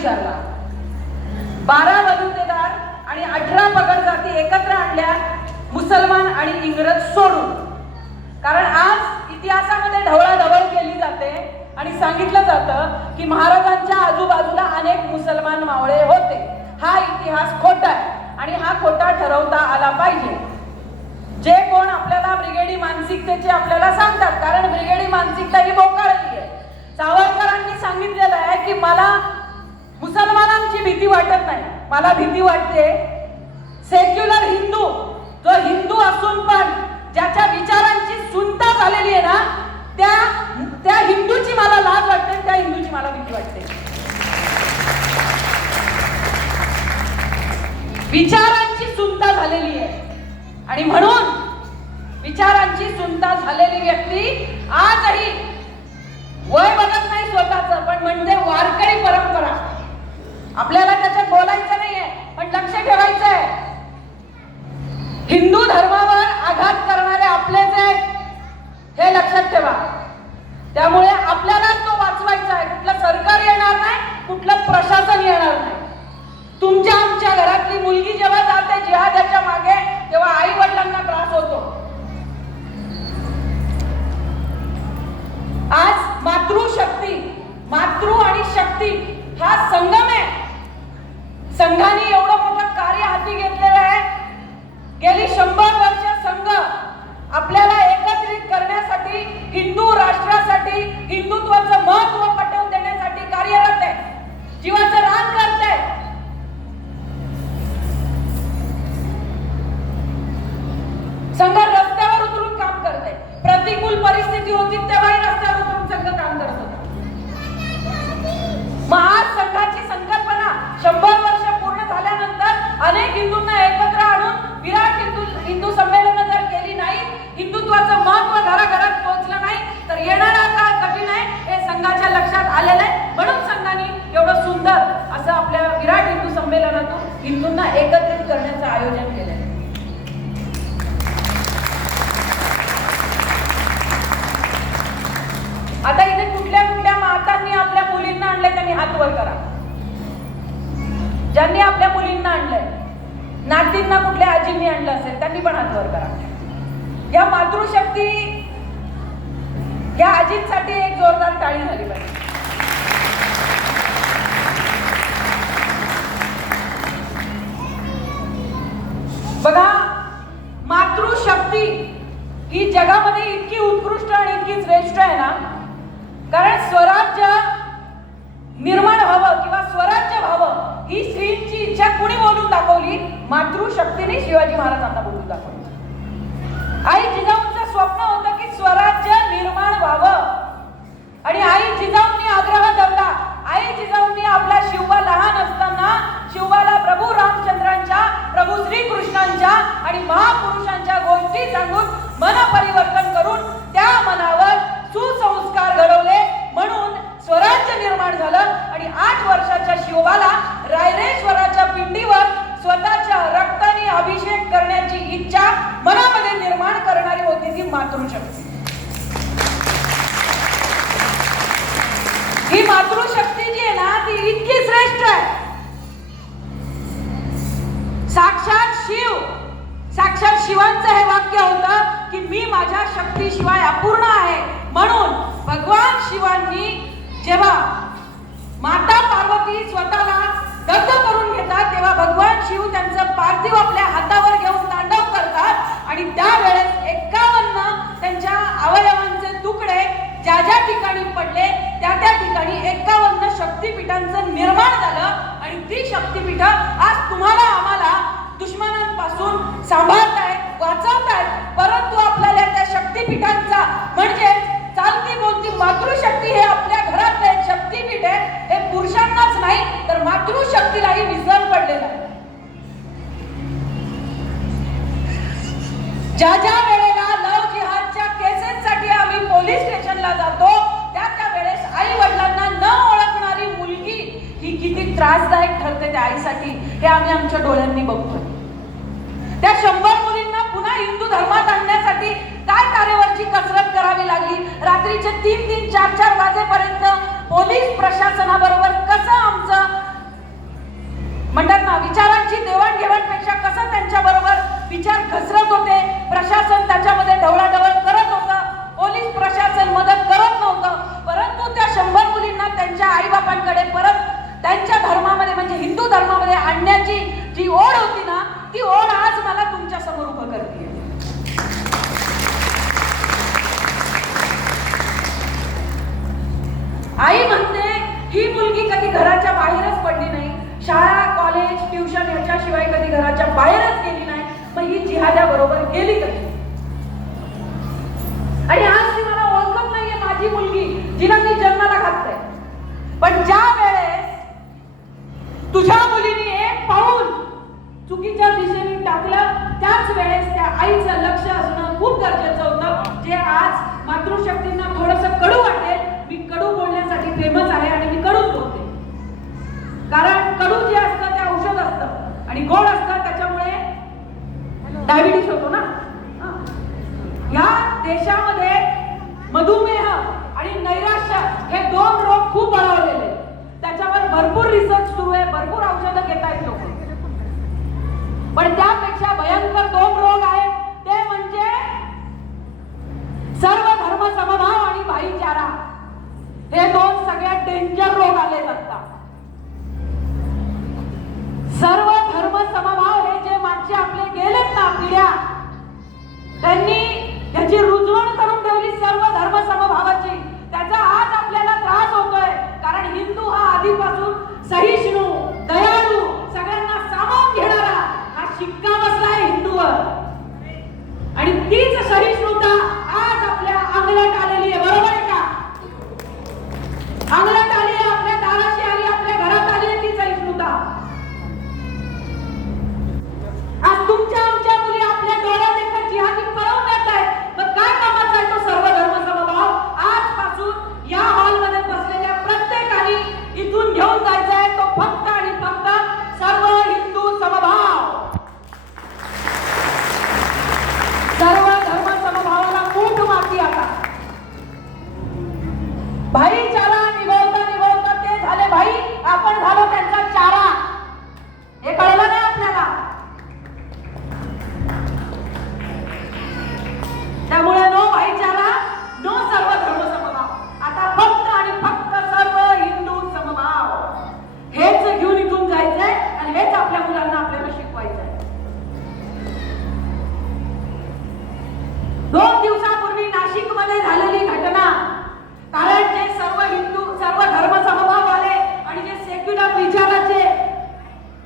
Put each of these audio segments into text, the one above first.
विचारला. 12 बलुतेदार आणि 18 पगड जाती एकत्र आणल्या मुसलमान आणि इंग्रज सोडून. कारण आज इतिहासामध्ये ढवळाढवळ केली जाते आणि सांगितलं जातं की महाराजांच्या आजूबाजूला अनेक मुसलमान मावळे होते. हा इतिहास खोटा आहे आणि हा खोटा ठरवता आला पाहिजे. जे कोण आपल्याला ब्रिगेडी मानसिकतेचे आपल्याला सांगतात, कारण ब्रिगेडी मानसिकता ही बोकाळली आहे. सावरकरांनी सांगितलेलं आहे की मला मुसलमानांची भीती वाटत नाही, मला भीती वाटते सेक्युलर हिंदू, जो हिंदू असून पण ज्याच्या विचारांची सुनता झालेली आहे ना, त्या हिंदूची मला लाज वाटते, त्या हिंदूची मला भीती वाटते. विचारांची सुनता झालेली आहे आणि म्हणून विचारांची सुनता झालेली व्यक्ती आजही वय बघत नाही स्वतःच, पण म्हणजे वारकरी परंपरा. आपल्याला त्याच्यात बोलायचं नाहीये, पण लक्ष ठेवायचं आहे. हिंदू धर्मावर आघात करणारे आपलेच आहेत, हे लक्षात ठेवा. त्यामुळे आपल्याला तो वाचवायचा आहे. कुठलं सरकार येणार नाही, कुठलं प्रशासन येणार नाही. तुमच्या आमच्या घरातली मुलगी जेव्हा जाते जिहादाच्या मागे, तेव्हा आई वडिलांना त्रास होतो. आज मातृशक्ती, मातृ आणि शक्ती हा संगम आहे. संघाने एवढं मोठं कार्य हाती घेतलेलं आहे. गेली 100 वर्ष संघ आपल्याला एकत्रित करण्यासाठी, हिंदू राष्ट्रासाठी, हिंदुत्वाचं महत्त्व पटवून देण्यासाठी कार्यरत आहे, जीवाचं रान करत आहे. संघ रस्त्यावर उतरून काम करते. प्रतिकूल परिस्थिती होती तेव्हाही रस्त्यावर उतरून संघ काम करत होता. मग आज संघाची संकल्पना 100 वर्ष पूर्ण झाल्यानंतर अनेक हिंदूंना एकत्र आणून विराट हिंदू संमेलन जर केली नाही, हिंदुत्वाचं महत्त्व घराघरात पोहोचलं नाही, तर येणारा काळ कठीण आहे, हे संघाच्या लक्षात आलेलं आहे. म्हणून संघाने एवढं सुंदर असं आपल्या विराट हिंदू संमेलनातून हिंदूंना एकत्रित करण्याचं आयोजन केलं. आता इथे कुठल्या कुठल्या मातांनी आपल्या मुलींना आणलंय त्यांनी हात वर करा. ज्यांनी आपल्या मुलींना आणलंय, नातींना कुठल्या आजींनी आणलं असेल त्यांनी पण हात वर करा. या मातृशक्ती, या आजींसाठी एक जोरदार टाळी झाली पाहिजे. बघा, मातृशक्ती ही जगामध्ये इतकी उत्कृष्ट आणि इतकी श्रेष्ठ आहे ना, कारण स्वराज्य निर्माण व्हावं किंवा स्वराज्य व्हावं ही स्त्रीची इच्छा कुणी बोलून दाखवली? मातृशक्तीने शिवाजी महाराजांना बोलून दाखवली. आई जिजाऊंचं स्वप्न होतं की स्वराज्य निर्माण व्हावं आणि आई जिजाऊंनी आग्रह धरला. आई जिजाऊंनी आपला शिवबा लहान असताना शिवबाला प्रभू रामचंद्रांच्या, प्रभू श्रीकृष्णांच्या आणि महापुरुषांच्या गोष्टी सांगून मन परिवर्तन करून त्या मनावर सुसंस्कार घडवले. म्हणून स्वराज्य निर्माण झालं आणि 8 वर्षाच्या शिवबाला रायरेश्वराच्या पिंडीवर स्वतःच्या रक्ताने अभिषेक करण्याची इच्छा मनामध्ये निर्माण करणारी होती ती मातृशक्ती. ही मातृशक्ती जी आहे ना, ती इतकी श्रेष्ठ आहे. साक्षात शिवांचं हे वाक्य होतं की मी माझ्या शक्तीशिवाय अपूर्ण आहे. म्हणून भगवान शिवांनी जेव्हा माता पार्वती स्वतःला दग्ध करून घेतात, तेव्हा भगवान शिव त्यांचं पार्थिव आपल्या हातावर घेऊन तांडव करतात आणि त्यावेळेस 51 त्यांच्या अवयवांचे तुकडे ज्या ज्या ठिकाणी पडले त्या त्या ठिकाणी 51 शक्तिपीठांचं निर्माण झालं. आणि ती शक्तिपीठ आज तुम्हाला आम्हाला दुश्मनांपासून सांभाळतायत, वाचवतायत. परंतु आपल्याला त्या शक्तिपीठांचा म्हणजे चालती बोलती मातृशक्ती हे आपल्या घरातलं एक शक्तिपीठ आहे. हे पुरुषांनाच नाही तर मातृशक्तीलाही विसर पडलेला आहे. ज्या ज्या वेळेला लव जिहादच्या केसेससाठी आम्ही पोलीस स्टेशनला जातो, त्या वेळेस आई वडिलांना न ओळखणारी मुलगी ही किती त्रासदायक ठरते त्या आईसाठी, हे आम्ही आमच्या डोळ्यांनी बघतो. त्या 100 मुलींना पुन्हा हिंदू धर्मात आणण्यासाठी काय तारेवरची कसरत करावी लागली. रात्रीचे 3-3, 4-4 वाजेपर्यंत पोलीस प्रशासनाबरोबर कसं आमचं म्हणतात ना, विचारांची देवाणघेवाणपेक्षा कसं त्यांच्या बरोबर विचार घसरत होते, प्रशासन त्याच्यामध्ये ढवळाढवळ करत होतं, पोलीस प्रशासन मदत करत नव्हतं, परंतु त्या 100 मुलींना त्यांच्या आईबापांकडे परत त्यांच्या धर्मामध्ये म्हणजे हिंदू धर्मामध्ये आणण्याची जी ओढ होती ना, ती ओढ आज मला तुमच्या समोर उभं करते. आई म्हणते ही मुलगी कधी घराच्या बाहेरच पडली नाही, शाळा कॉलेज ट्युशन याच्याशिवाय कधी घराच्या बाहेरच गेली नाही, मग ही जिहाद्या बरोबर गेली कधी? आणि आज ती मला ओळखत नाहीये माझी मुलगी जिला मी जन्माला घातलंय. पण ज्या वेळेस तुझ्या मुलीने एक पाऊल चुकीच्या दिशेने टाकलं, त्याच वेळेस त्या आईचं लक्ष असणं खूप गरजेचं होतं, जे आज मातृशक्तींना थोडंसं कडू वाटेल. मी कडू बोलण्यासाठी फेमस आहे आणि मी कडूच बोलते, कारण कडू जे असतं ते औषध असतं आणि गोड असतं त्याच्यामुळे डायबिटीस होतो ना. या देशामध्ये मधुमेह आणि नैराश्य हे 2 रोग खूप बळावलेले, त्याच्यावर भरपूर रिसर्च सुरू आहे, भरपूर औषधं घेत आहेत लोक. पण त्यापेक्षा भयंकर 2 रोग आहेत, ते म्हणजे सर्व धर्म समभाव आणि भाईचारा. हे 2 सगळ्यात डेंजर रोग आले आता. सर्व धर्म समभाव हे जे मागचे आपले गेलेत ना पिढ्या, त्यांनी याची रुजवण करून ठेवली सर्व धर्म समभावाची. त्याचा आज आपल्याला त्रास होतोय, कारण हिंदू हा आधीपासून सहिष्णू, दयाळू, सगळ्यांना सामावून घेणारा हा शिक्का बसलाय हिंदूवर. आणि तीच सहिष्णुता आज आपल्या अंगलट आलेली आहे. बरोबर आहे का? अंगलट आली आहे, आपल्या दाराशी आली, आपल्या घरात आली आहे ती सहिष्णुता. आज तुमच्या आमच्या मुली आपल्या डोळ्यात एका जिहादी पळवून येत आहेत. मग काय कामाचा आहे तो सर्व धर्म समभाव? आजपासून या हॉलमध्ये बसलेल्या प्रत्येकाने इथून घेऊन जायचा आहे तो फक्त आणि फक्त सर्व हिंदू समभाव. सर्व धर्म समभावाला मूठ माती. आता भाईचारा निभवता निभवता ते झाले भाई, आपण झालो त्यांचा चारा. हे कळलं नाही आपल्याला? त्यामुळे नो भाईचारा, नो सर्व धर्म समभाव. आता फक्त आणि फक्त सर्व हिंदू समभाव. हेच घेऊन इथून जायचंय आणि हेच आपल्या मुलांना आपल्याला शिकवायचंय. 2 दिवसापूर्वी नाशिक मध्ये झालेली घटना, कारण जे सर्व हिंदू सर्व धर्म समभाव आले आणि जे सेक्युलर विचाराचे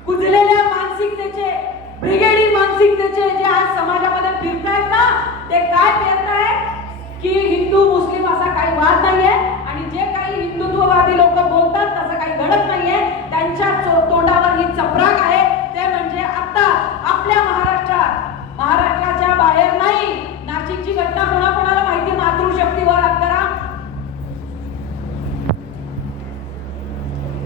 कुजलेल्या मानसिकतेचे ब्रिगेडी मानसिकतेचे जे आज समाजामध्ये फिरतायत ना, ते काय पेरतायत की हिंदू मुस्लिम असा काही वाद नाहीये आणि जे काही हिंदुत्ववादी लोक बोलतात तसं काही घडत नाहीये. त्यांच्या तोंडावर ही चपराक आहे. ते म्हणजे आता आपल्या महाराष्ट्राच्या बाहेर नाही. नाशिकची घटना कोणाकोणाला माहिती? मातृशक्तीवर करा.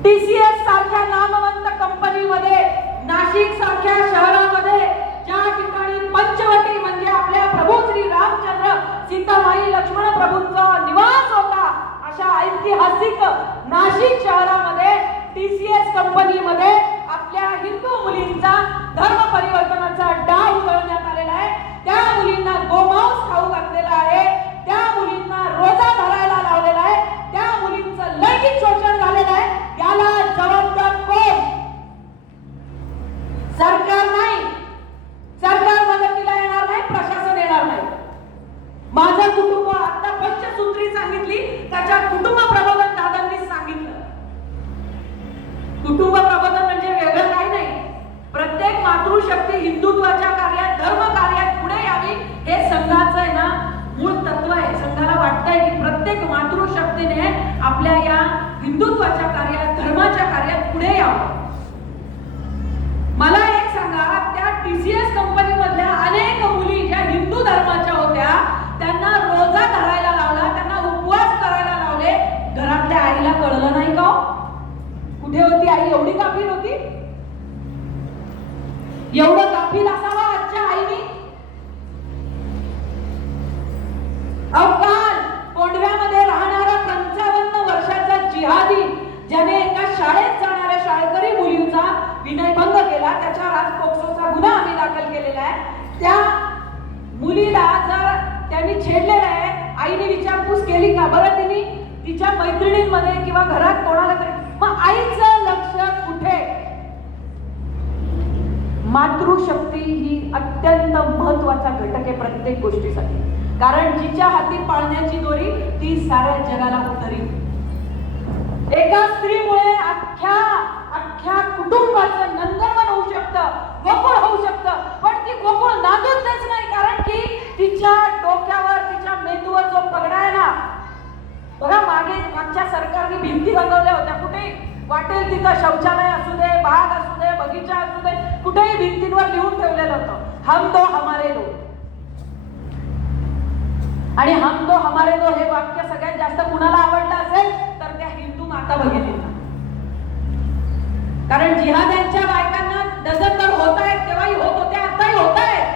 TCS सारख्या नामवंत कंपनीमध्ये, नाशिक सारख्या शहरामध्ये ज्या ठिकाणी पंचवटी म्हणजे आपल्या प्रभू श्री रामचंद्र सीतामाई लक्ष्मण प्रभूंचा निवास होता, अशा ऐतिहासिक नाशिक शहरामध्ये TCS कंपनीमध्ये आपल्या हिंदू मुलींचा धर्म परिवर्तनाचा डाव उधळण्यात आलेला आहे. त्या मुलींना गोमांस खाऊ घातलेला आहे, त्या मुलींना रोजा धरायला लावलेला आहे, त्या मुलींचं लैंगिक शोषण झालेलं आहे. याला जबाबदार कोण? सरकार नाही. सरकार मदतीला येणार नाही, प्रशासन येणार नाही. माझं कुटुंब आता पंचसूत्री सांगितली, त्याच्यात कुटुंब प्रबोधन दादांनी सांगितलं. कुटुंब प्रबोधन म्हणजे वेगळं काही नाही. प्रत्येक मातृशक्ती हिंदुत्वाच्या कार्यात, धर्म कार्यात पुढे यावी, हे संघाचं आहे ना मूळ तत्व आहे. संघाला वाटतंय की प्रत्येक मातृशक्तीने आपल्या या हिंदुत्वाच्या कार्यात, धर्माच्या कार्यात पुढे यावं. मला एक सांगा, त्या TCS कंपनी मधल्या अनेक मुली ज्या हिंदू धर्माच्या होत्या, त्यांना रोजा धरायला लावला, त्यांना उपवास करायला लावले. घरातल्या आईला कळलं नाही का? कुठे होती आई? एवढी गाफील होती? एवढं गाफील असावा आजच्या आईनी? काल कोंडव्यामध्ये राहणारा 55 वर्षाचा जिहादी, ज्याने एका शाळेत जाणाऱ्या शाळकरी मुलीचा विनय मुलगा, त्याच्यावर आज पोक्सोचा गुन्हा आम्ही दाखल केलेला आहे. त्या मुलीला जर त्यांनी छेडलेलं आहे, आईने विचारपूस केली का बरं? तिने तिच्या मैत्रिणींमध्ये किंवा घरात कोणाला तरी, मग आईचं लक्ष कुठे? मातृशक्ती ही अत्यंत महत्वाचा घटक आहे प्रत्येक गोष्टीसाठी. कारण जिच्या हाती पाळण्याची दोरी ती साऱ्या जगाला उतरी. एका स्त्रीमुळे अख्ख्या कुटुंबाचं नंदनवन होऊ शकतं, गोकुळ होऊ शकतं. पण ती गोकुळ नांदून देत नाही, कारण की तिच्या डोक्यावर, तिच्या मेंदूवर जो पगडा आहे ना, बघा मागच्या सरकारने भिंती रंगवल्या होत्या. कुठे वाटेल तिथं शौचालय असू दे, बाग असू दे, बगीचा असू दे, कुठेही भिंतींवर लिहून ठेवलेलं होतं, हम दो हमारे दो. आणि हम दो हमारे दो हे वाक्य सगळ्यात जास्त कुणाला आवडलं असेल तर त्या हिंदू माता भगिनींना. कारण जिहाद्यांच्या बायकांना डझनभर होत आहेत, तेव्हाही होत होते, आताही होत आहेत.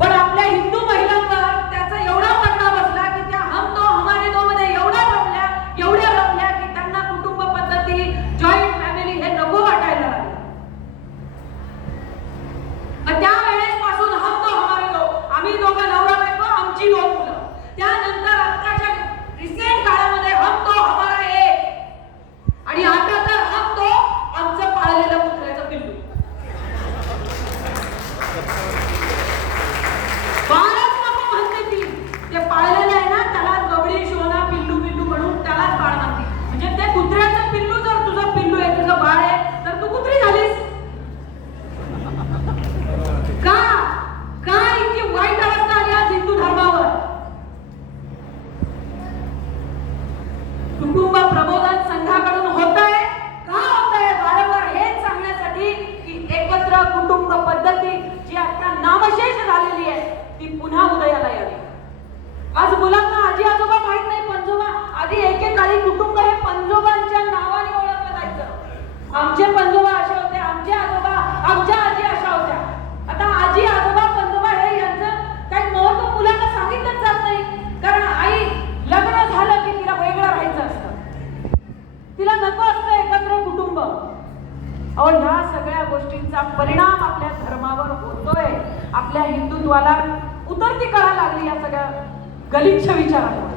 पण आपल्या हिंदू महिलांवर त्याचा एवढा पगडा बसला की त्या हम दो हमारे दो मध्ये एवढ्या रमल्या की त्यांना कुटुंब पद्धती, जॉईंट फॅमिली हे नको वाटायला लागलं. त्यावेळेस पासून हम दो हमारे दो, आम्ही दोघं नवरा बायको, आमची दोन मुलं. त्यानंतर आताच्या रिसेंट काळामध्ये हम दो हमारा एक, आणि आता तर हम दो आमचं पाळलेलं कुत्र्याचं पिल्लू. बाळच नको म्हणते ती, ते पाळलेलं आहे ना त्याला गवळी शोना पिल्लू पिल्लू म्हणून त्यालाच बाळ म्हणते. म्हणजे ते कुत्र्याचं पिल्लू जर तुझं पिल्लू आहे, तुझं बाळ आहे, तर तू कुत्री झालीस का? काय इतकी वाईट अवस्था आली आज हिंदू धर्मावर? कुटुंब प्रबोधन संघाकडून होत आहे का? होत आहे वारंवार हेच सांगण्यासाठी की एकत्र कुटुंब पद्धती जी आता नामशेष झालेली आहे ती पुन्हा उदयाला यावी. आज मुलांना आजी आजोबा माहित नाही, पंजोबा. आधी एकेकाळी कुटुंब हे पंजोबांच्या नावाने ओळखलं जायचं. आमचे पंजोबा असे होते, आमचे आजोबा, आमच्या आजी अशा होत्या. आता आजी आजोबा पंजोबा हे यांचं काही महत्व मुलांना सांगितलंच जात नाही. कारण आई लग्न झालं की तिला वेगळं राहायचं असतं, तिला नको असतं एकत्र कुटुंब. अहो, ह्या सगळ्या गोष्टींचा परिणाम आपल्या धर्मावर होतोय. आपल्या हिंदुत्वाला उतरती कळा लागली या सगळ्या गलिच्छ विचारांमुळे.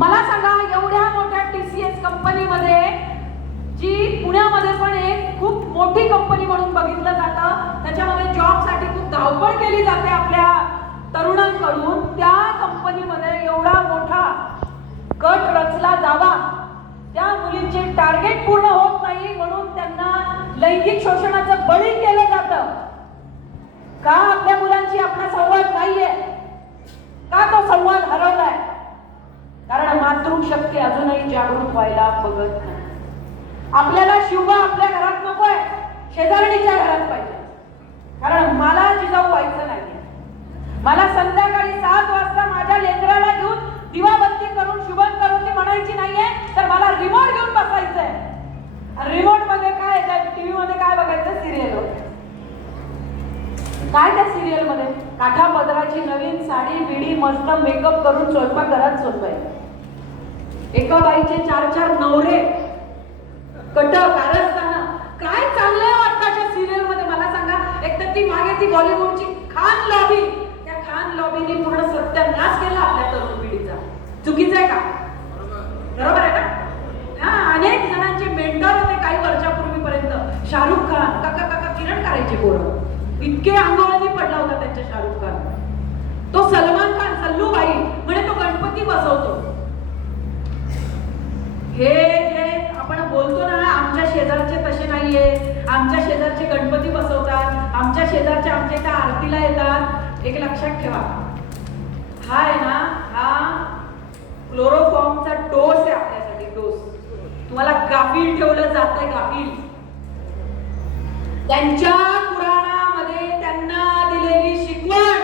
मला सांगा, एवढ्या मोठ्या TCS कंपनीमध्ये, जी पुण्यामध्ये पण एक खूप मोठी कंपनी म्हणून बघितलं जातं, त्याच्यामध्ये जॉबसाठी खूप धावपळ केली जाते आपल्या तरुणांकडून, त्या कंपनीमध्ये एवढा मोठा गट रचला जावा, त्या मुलींचे टार्गेट पूर्ण होत नाही म्हणून त्यांना लैंगिक शोषणाचं बळी केलं जातं का? आपल्या मुलांची आपला संवाद नाहीये का? तो संवाद हरवलाय कारण मातृशक्ती अजूनही जागृत व्हायला बघत नाही. आपल्याला शिवबा आपल्या घरात नकोय, शेजारणीच्या घरात पाहिजे. कारण मला जिजाऊ व्हायचं नाही. मला संध्याकाळी 7 वाजता माझ्या लेकराला घेऊन दिवाबत्ती करून शुभंकरोती म्हणायची नाहीये, तर मला रिमोट घेऊन बसायचंय. रिमोट मध्ये काय, टीव्ही मध्ये काय बघायचं? सिरियल. काय त्या सिरियल मध्ये काठा पदराची नवीन साडी बिडी मस्त मेकअप करून स्वयंपाकघरात झोपाय. एका बाईचे 4-4 नवरे, कट कारस्थानं. काय चांगलं वाटतं सिरियल मध्ये मला सांगा. एक तर ती मागे ती बॉलिवूडची खान लॉबी, त्या खान लॉबीने पूर्ण सत्यानाश केला आपल्या तरुण पिढीचा. चुकीचं आहे का? बरोबर आहे का? हा, अनेक जणांचे मेंटर होते काही वर्षापूर्वीपर्यंत. शाहरुख खान, काका काका किरण करायचे पोरं, इतके अंगावळणी पडला होता त्यांच्या शाहरुख खान. तो सलमान खान, सल्लू भाई म्हणे तो गणपती बसवतो. हे जे आपण बोलतो ना, आमच्या शेजारचे तसे नाहीये, आमच्या शेजारचे गणपती बसवतात, आमच्या शेजारचे आमच्या इथं आरतीला येतात. एक लक्षात ठेवा, हा आहे ना, हा क्लोरोफॉर्मचा डोस आहे आपल्यासाठी. डोस तुम्हाला गाफील ठेवलं जातंय, गाफील. त्यांच्या पुराणामध्ये त्यांना दिलेली शिकवण,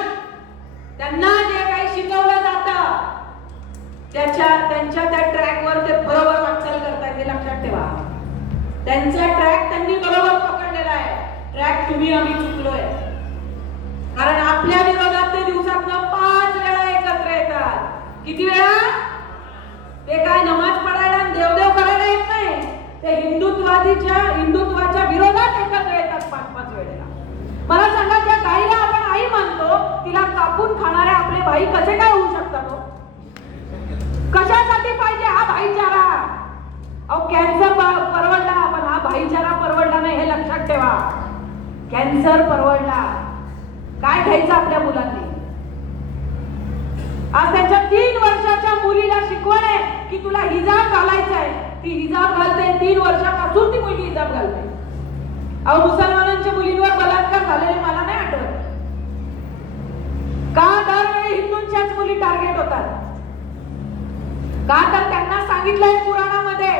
त्यांना जे काही शिकवलं जातं त्यांच्या त्या ट्रॅकवर ते बरोबर वाटचाल करतायत. हे लक्षात ठेवा. त्यांचा ट्रॅक त्यांनी बरोबर पकडलेला आहे. ट्रॅक तुम्ही आम्ही चुकलोय. कारण आपल्या विरोधात ते दिवसातनं 5 वेळा एकत्र येतात. किती वेळा? ते काय नमाज पडायला देवदेव करायला येत नाही. हिंदुत्वाच्या विरोधात एकत्र येतात 5-5 वेळेला. मला सांगा, ज्या गाईला आपण आई मानतो तिला कापून खाणारे आपले भाई कसे काय होऊ शकतात? कशासाठी पाहिजे हा भाईचारा? अहो, कॅन्सर परवडला पण हा भाईचारा परवडला नाही, हे लक्षात ठेवा. कॅन्सर परवडला, काय घ्यायचं आपल्या मुलांनी? आज त्यांच्या 3 वर्षाच्या मुलीला शिकवण आहे की तुला हिजाब घालायचा आहे. ती हिजाब घालते, 3 वर्षापासून ती मुलगी हिजाब घालते. अहो, मुसलमानांच्या मुलींवर बलात्कार झालेले मला नाही आठवत का? दरवेळी हिंदूंच्याच मुली टार्गेट होतात का? तर त्यांना सांगितलंय पुराणामध्ये,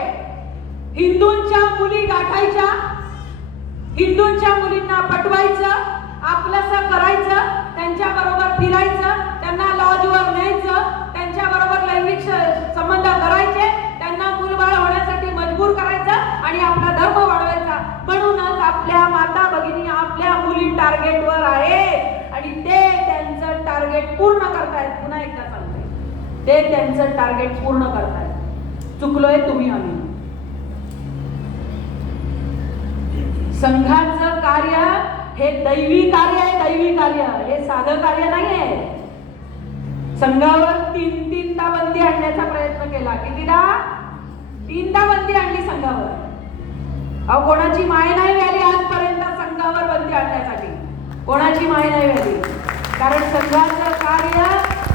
हिंदूंच्या मुली गाठायच्या, हिंदूंच्या मुलींना पटवायचं, आपलंसं करायचं, त्यांच्या बरोबर फिरायचं, त्यांना लॉजवर न्यायचं, त्यांच्या बरोबर लैंगिक संबंध करायचे, त्यांना मूलबाळ होण्यासाठी मजबूर करायचं आणि आपला धर्म वाढवायचा. म्हणूनच आपल्या माता भगिनी आपल्या मुली टार्गेटवर आहेत आणि ते त्यांचं टार्गेट पूर्ण करतायत. पुन्हा एकदा सांगते, ते त्यांचं टार्गेट पूर्ण करतायत. चुकलोय तुम्ही आम्ही. संघाचं कार्य हे दैवी कार्य आहे, दैवी कार्य, हे साधं कार्य नाही आहे. संघावर 3-3दा बंदी आणण्याचा प्रयत्न केला. कितीदा? 3दा बंदी आणली संघावर. अहो, कोणाची माय नाही व्हायली आजपर्यंत संघावर बंदी आणण्यासाठी. कोणाची माय नाही व्हायली, कारण संघाचं कार्य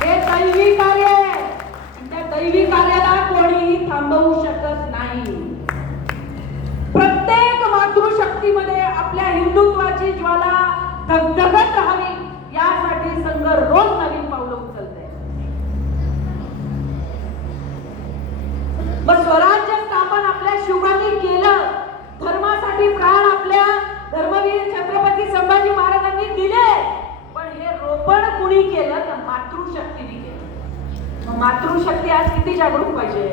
हे दैवी कार्य आहे. त्या दैवी कार्याला कोणीही थांबवू शकत नाही. प्रत्येक मातृशक्तीमध्ये आपल्या हिंदुत्वाची ज्वाला धगधगत राहावी यासाठी संघ रोज नवीन पावलं उचलते. मग स्वराज्य स्थापन आपल्या शिवबांनी केलं, धर्मासाठी प्राण आपल्या धर्मवीर छत्रपती संभाजी महाराजांनी दिले, पण हे रोपण कुणी केलं? तर मातृशक्तीने केलं. मग मातृशक्ती आज किती जागरूक पाहिजे?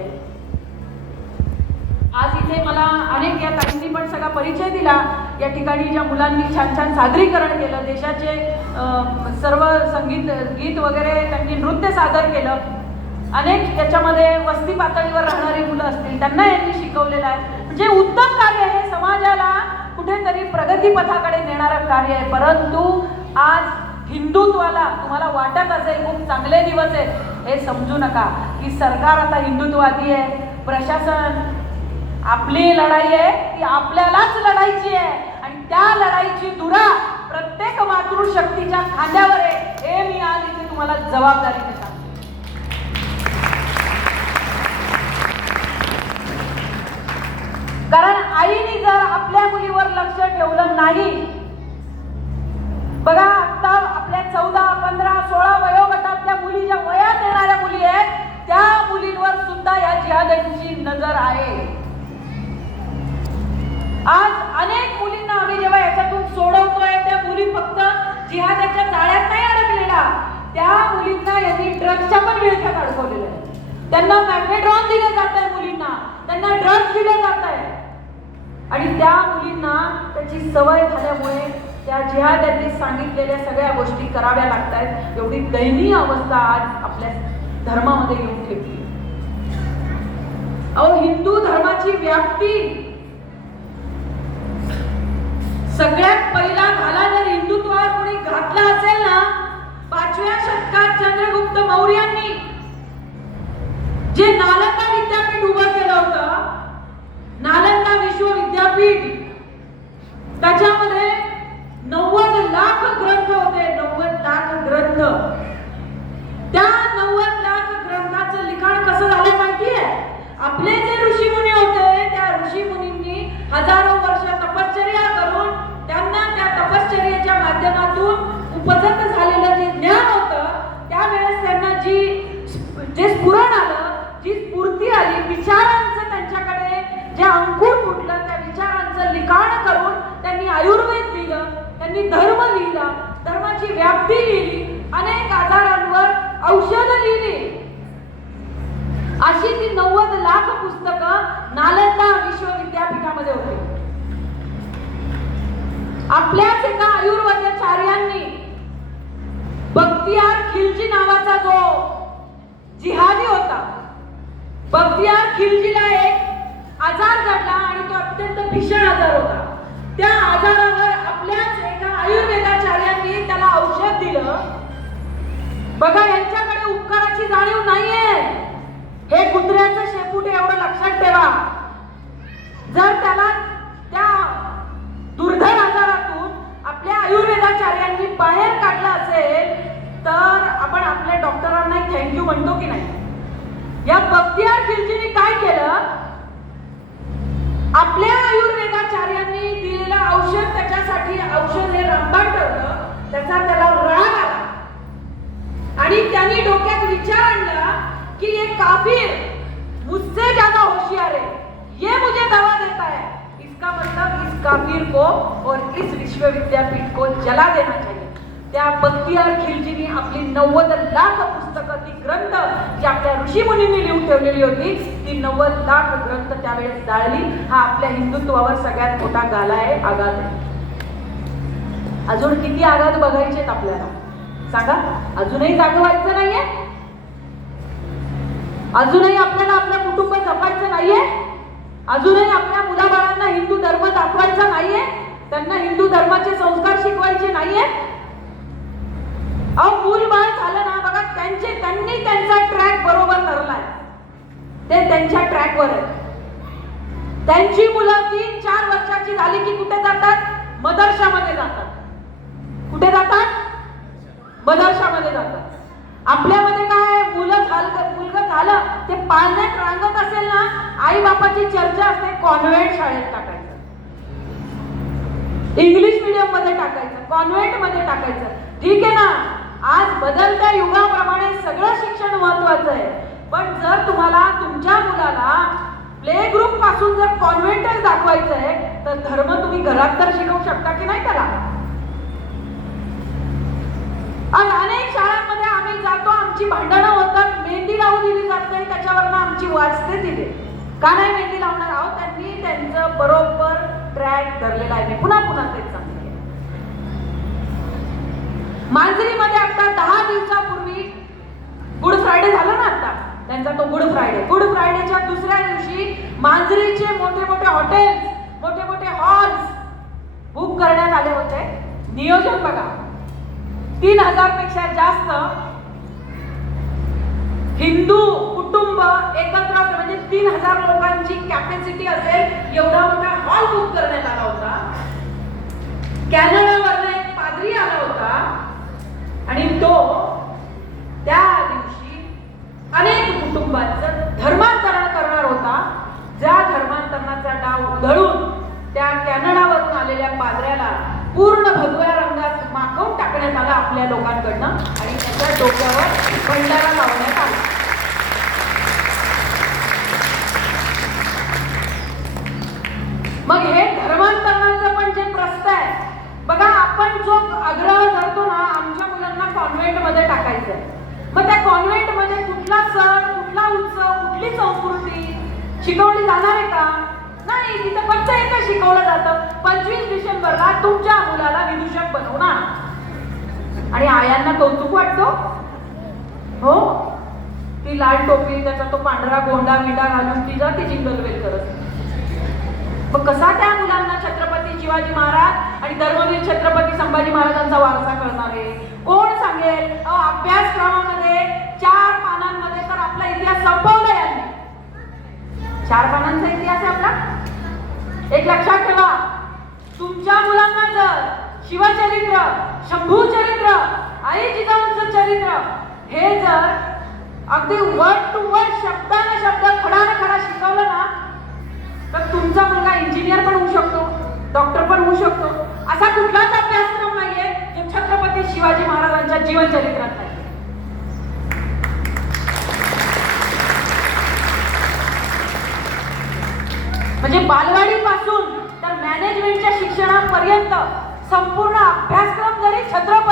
आज इथे मला अनेक या ताईंनी पण सगळा परिचय दिला. या ठिकाणी ज्या मुलांनी छान छान सादरीकरण केलं, देशाचे सर्व संगीत गीत वगैरे त्यांनी नृत्य सादर केलं. अनेक याच्यामध्ये वस्ती पातळीवर राहणारी मुलं असतील, त्यांना यांनी शिकवलेलं आहे. म्हणजे उत्तम कार्य आहे, समाजाला कुठेतरी प्रगतीपथाकडे नेणारं कार्य आहे. परंतु आज हिंदुत्वाला तुम्हाला वाटत असेल खूप चांगले दिवस आहेत, हे समजू नका की सरकार आता हिंदुत्ववादी आहे, प्रशासन आपली लढाई आहे ती आपल्यालाच लढायची आहे आणि त्या लढाईची धुरा प्रत्येक मातृशक्तीच्या खांद्यावर आहे. हे मी आज इथे तुम्हाला जबाबदारीने सांगते. कारण आईने जर आपल्या मुलीवर लक्ष ठेवलं नाही, बघा आता आपल्या 14, 15, 16 वयोगटातल्या मुली ज्या वयात येणाऱ्या मुली आहेत, त्या मुलींवर सुद्धा या जिहाद्यांची नजर आहे. आज अनेक मुलींना आम्ही जेव्हा याच्यातून सोडवतोय, त्या मुली फक्त जिहादाच्या जाळ्यात नाही अडकलेल्या, त्या मुलींना यांनी ड्रग्सच्या पण विळख्यात अडकवलेलं आहे. त्यांना मॅग्नेट्रॉन दिले जात आहे, मुलींना त्यांना ड्रग्स दिले जात आहे आणि त्या मुलींना त्याची सवय झाल्यामुळे त्या जिहाद्यांनी सांगितलेल्या सगळ्या गोष्टी कराव्या लागतात. एवढी दयनीय अवस्था आज आपल्या धर्मामध्ये येऊन ठेवली. अहो, हिंदू धर्माची व्याप्ती सगळ्यात पहिला घाला जर हिंदुत्वावर कोणी घातला असेल ना, 5व्या शतकात चंद्रगुप्त मौर्यांनी जे नालंदा विद्यापीठ उभं केलं होतं, नालंदा विश्वविद्यापीठ, त्याच्यामध्ये 90 लाख ग्रंथ होते. 90 लाख ग्रंथ. त्या 90 लाख ग्रंथाचं लिखाण कसं झालं माहितीये? आपले जे ऋषीमुनी होते, त्या ऋषीमुनींनी हजारो वर्ष तपश्चर्या करून त्यांना त्या तपश्चर्याच्या माध्यमातून उपजत झालेलं जे ज्ञान होतं, त्यावेळेस त्यांना जे स्फुरण आलं, जी स्फूर्ती आली, विचारांचं त्यांच्याकडे जे अंकुर फुटलं, त्या विचारांचं लिखाण करून त्यांनी आयुर्वेद लिहिलं, त्यांनी धर्म लिहिला, धर्माची व्याप्ती लिहिली, अनेक आजारांवर औषधं लिहिली. अशी ती 90 लाख पुस्तकं नालंदा विश्वविद्यापीठामध्ये होती. आपल्याच एका आयुर्वेदाचार्यांनी बख्तियार खिलजी नावाचा जो जिहादी होता, बख्तियार खिलजीला एक आजार घडला आणि तो अत्यंत भीषण आजार होता. त्या आजारावर आपल्याच एका आयुर्वेदाचार्यांनी त्याला औषध दिलं. बघा, यांच्याकडे उपकाराची जाणीव नाहीये. हे कुत्र्याचं शेपूट एवढं लक्षात ठेवा. जर त्याला त्या दुर्धर आजारातून आपल्या आयुर्वेदाचार्यांनी बाहेर काढलं असेल तर आपण आपल्या डॉक्टरांना थँक्यू म्हणतो की नाही? या बख्तियार खिलजीने काय केलं? आपल्या आयुर्वेदाचार्यांनी दिलेलं औषध, त्याच्यासाठी औषध हे रामबाण ठरलं. त्याचा त्याला राग आला आणि त्यांनी डोक्यात विचार आणला कि ये काफिर मुझसे ज्यादा होशियार है, ये मुझे दवा देता है, इसका मतलब इस काफिर को और इस विश्वविद्यापीठ को जला देना चाहिए. त्या बख्तियार खिलजीने आपली 90 लाख पुस्तकं, ती ग्रंथ जी आपल्या ऋषीमुनींनी लिहून ठेवलेली होती, ती 90 लाख ग्रंथ त्यावेळेस जाळली. हा आपल्या हिंदुत्वावर सगळ्यात मोठा गाला आहे, आघात आहे. अजून किती आघात बघायचे आहेत आपल्याला सांगा? अजूनही जागं व्हायचं नाहीये? अजूनही आपल्याला आपल्या कुटुंब जपायचं नाहीये? अजूनही आपल्या मुलाबाळांना हिंदू धर्म दाखवायचा नाहीये? त्यांना हिंदू धर्माचे संस्कार शिकवायचे नाहीये? अहो, मूलबाळ झालं ना, बघा, त्यांनी त्यांचा ट्रॅक बरोबर धरलाय. ते त्यांच्या ट्रॅकवर आहे. त्यांची मुलं 3-4 वर्षाची झाली की कुठे जातात? मदरशामध्ये जातात. कुठे जातात? मदरशामध्ये जातात. आपल्यामध्ये काय, मुलगा झालं ते पाळण्यात रांगत असेल ना, आई बापाची चर्चा असते कॉन्व्हेंट शाळेत टाकायचं, इंग्लिश मीडियम मध्ये टाकायचं, कॉन्व्हेंट मध्ये टाकायचं. ठीक आहे ना, आज बदलत्या युगाप्रमाणे सगळं शिक्षण महत्वाचं आहे. पण जर तुम्हाला तुमच्या मुलाला प्ले ग्रुप पासून जर कॉन्व्हेंटच दाखवायचं आहे तर धर्म तुम्ही घरात तर शिकवू शकता की नाही त्याला? आज अनेक शाळांमध्ये आम्ही जातो, आमची भांडणं होतात, मेहंदी लावून दिली जात नाही, त्याच्यावरनं आमची वाचते तिथे. का नाही मेहंदी लावणार? आहो, त्यांनी त्यांचं बरोबर ट्रॅक धरलेला आहे. मी पुन्हा तेच सांगते. मांजरीमध्ये आता 10 दिवसापूर्वी गुड फ्रायडे झालं ना, आता त्यांचा तो गुड फ्रायडेच्या दुसऱ्या दिवशी मांजरीचे मोठे हॉटेल्स, मोठे हॉल्स बुक करण्यात आले होते. नियोजन बघा, 3000 पेक्षा जास्त हिंदू कुटुंब एकत्र होते, म्हणजे 3000 लोकांची कॅपॅसिटी असेल एवढा मोठा हॉल बुक करण्यात आला होता. कॅनडावरून एक पादरी आला होता आणि तो त्या दिवशी अनेक कुटुंबांचं धर्मांतरण करणार होता. ज्या धर्मांतरणाचा डाव उधळून त्या कॅनडावरून आलेल्या पादऱ्याला पूर्ण भगव्या रंगात माखवून टाकण्यात आला आपल्या लोकांकडनं आणि त्याच्या डोक्यावर भंडारा लावण्यात आला. मग हे धर्मांतरणाचं पण जे प्रश्न आहे बघा, आपण जो आग्रह करतो ना, आमच्या मुलांना कॉन्व्हेंट मध्ये टाकायचंय, मग त्या कॉन्व्हेंट मध्ये कुठला सण, कुठला उत्सव, कुठली संस्कृती शिकवली जाणार आहे का? नाही. तिथं फक्त एकच शिकवलं जातं, 25 डिसेंबरला तुमच्या मुलाला विदूषक बनवणार. आणि आयांना कौतुक वाटतो हो, ती लाल टोपी, त्याचा तो पांढरा गोंडा मिंडा घालून ती जाते जिंगल बेल करत. मग कसा त्या मुलांना छत्रपती शिवाजी महाराज आणि धर्मवीर छत्रपती संभाजी महाराजांचा वारसा कळणार आहे? कोण सांगेल? अभ्यासक्रमामध्ये 4 पानांमध्ये तर आपला इतिहास संपवला यांनी. 4 पानांचा इतिहास आहे आपला. एक लक्षात ठेवा, तुमच्या मुलांना जर शिवचरित्र, शंभू चरित्र, आई जिजाऊंचं चरित्र हे जर अगदी वर्ड टू वर्ड, शब्दाने शब्द, खडाने खडा शिकवलं ना, तर तुमचा मुलगा इंजिनियर पण होऊ शकतो, डॉक्टर पण होऊ शकतो. असा कुठलाच अभ्यासक्रम नाहीये जो छत्रपती शिवाजी महाराजांच्या जीवनचरित्रात नाही. म्हणजे बालवाडी पासून तर मॅनेजमेंटच्या शिक्षणापर्यंत संपूर्ण अभ्यासक्रम जरी छत्रपती